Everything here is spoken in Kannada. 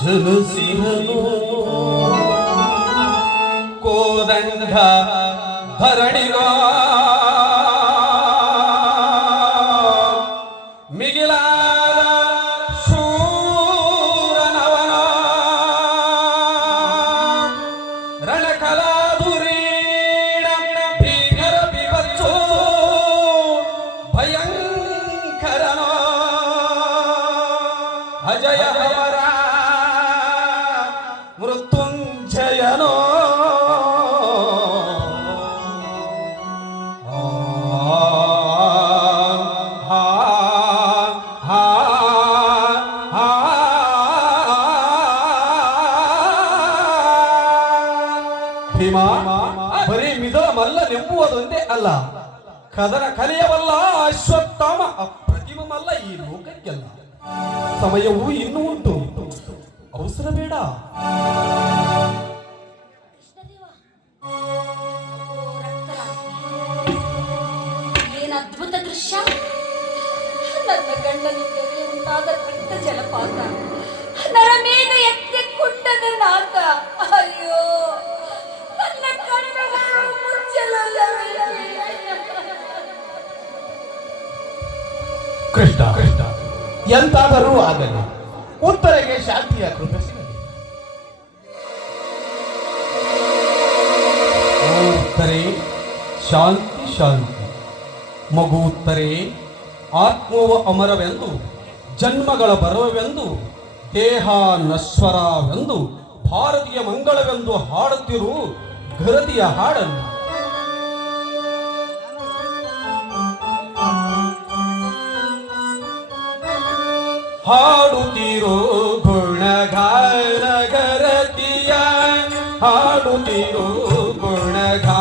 ಜಲಸಿಹನು ಕೋದಂಡ ಭರಣಿಗೋ ಮಿಗಿಲಾದ ಶೂರನವನ ರಣಕಲಾಧುರೀಣ ಭೀಕರ ಬಿಭತ್ಸೋ ಭಯಂಕರನೋ ಅಜಯ ಹವರ ಮೃತ್ಯುಂಜಯನೋ ಭೀಮಾ ಬರೀ ಮಿದಳ ಮಲ್ಲ ನೆಂಬುವುದೊಂದೇ ಅಲ್ಲ, ಕದನ ಕಲಿಯವಲ್ಲ ಅಶ್ವತ್ಥಾಮ ಅಪ್ರತಿಮ ಮಲ್ಲ ಈ ಲೋಕಕ್ಕೆಲ್ಲ. ಸಮಯವು ಇನ್ನೂ ಉಂಟು, ಅವಸರ ಬೇಡ. ಏನ್ ಅದ್ಭುತ ದೃಶ್ಯ! ನನ್ನ ಗಂಡನಿಂದಲೇ ಉಂಟಾದ ರಕ್ತ ಜಲಪಾತ, ನರಮೇನು ಎತ್ತೆ ಕುಂಡದ ನಾಥ. ಅಯ್ಯೋ, ನನ್ನ ಕಣ್ಣುಗಳು ಮುಚ್ಚಲಲ್ಲವೇ. ಕೃಷ್ಣ ಕೃಷ್ಣ ಎಂತಾದರೂ ಆಗಲಿ, ಉತ್ತರೆಗೆ ಶಾಂತಿಯ ಕೃಪೆ ಸಿಗಲಿ. ಉತ್ತರೆ ಶಾಂತಿ ಶಾಂತಿ. ಮಗು ಉತ್ತರೆ ಆತ್ಮವ ಅಮರವೆಂದು, ಜನ್ಮಗಳ ಬರವೆಂದು, ದೇಹ ನಶ್ವರವೆಂದು, ಭಾರತೀಯ ಮಂಗಳವೆಂದು ಹಾಡುತ್ತಿರು ಗರತಿಯ ಹಾಡನ್ನು. ಹಾಡುತ್ತಿರೋ ಗುಣಗಾನ ಗರತಿಯ, ಹಾಡುತ್ತಿರೋ ಗುಣಗಾನ